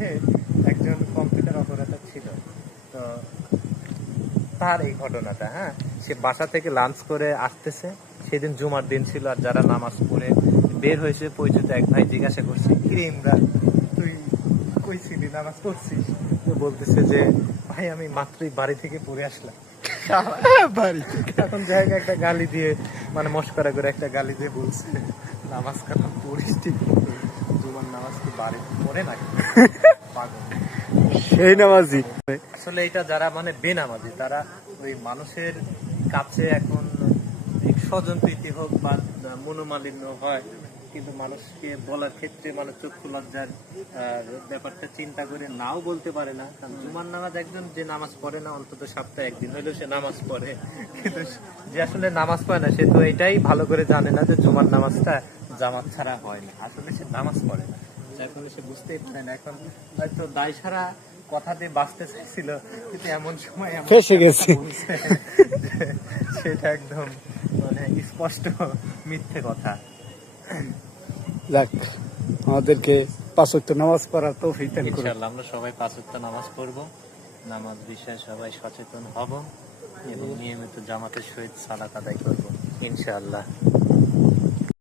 মধ্যে একজন computer operator ছিল। তো তার এই ঘটনাটা, হ্যাঁ, সে বাসা থেকে লাঞ্চ করে আসতেছে, সেদিন জুমার দিন ছিল, আর যারা নামাজ পড়ে বের হয়েছে পরিচিত এক ভাই জিজ্ঞাসা করছে, কিরে ইমরান, তুই কই ছিলি, নামাজ পড়ছিস? তো বলতেছে যে ভাই আমি মাত্রই বাড়ি থেকে পড়ে আসলাম। বাড়ি থেকে এখন জায়গায় একটা গালি দিয়ে, মানে মস্করা করে একটা গালি দিয়ে বলছে, নামাজ কালাম পড়িস ঠিক মতো, জুমার নামাজ কি বাড়ি পড়ে নাকি পাগল। সেই নামাজি। আসলে এটা যারা মানে বেনামাজি, তারা ওই মানুষের কাছে এখন স্বজন প্রীতি হোক বা মনোমালিন্য হয়, কিন্তু মানুষকে বলার ক্ষেত্রে মানে চক্ষু লজ্জার ব্যাপারটা চিন্তা করে নাও বলতে পারে না। কারণ জুমার নামাজ একজন যে নামাজ পড়ে না, অন্তত সপ্তাহে একদিন হইলেও সে নামাজ পড়ে, কিন্তু যে আসলে নামাজ পড়ে না সে তো এটাই ভালো করে জানে না যে জুমার নামাজটা জামাত ছাড়া হয় না। আসলে সে নামাজ পড়ে না, যার ফলে সে বুঝতেই পারে না। এখন হয়তো দায় সারা কথা দিয়ে বাঁচতে চাইছিল, কিন্তু এমন সময় ফেঁসে গেছে। সেটা একদম মানে স্পষ্ট মিথ্যে কথা। যাক, আমাদেরকে 5 ওয়াক্ত নামাজ পড়ার তৌফিক দান করুন। ইনশাআল্লাহ আমরা সবাই 5 ওয়াক্ত নামাজ পড়ব, নামাজ বিষয়ে সবাই সচেতন হব এবং নিয়মিত জামাতের সহিত সালাত আদায় করব ইনশাআল্লাহ।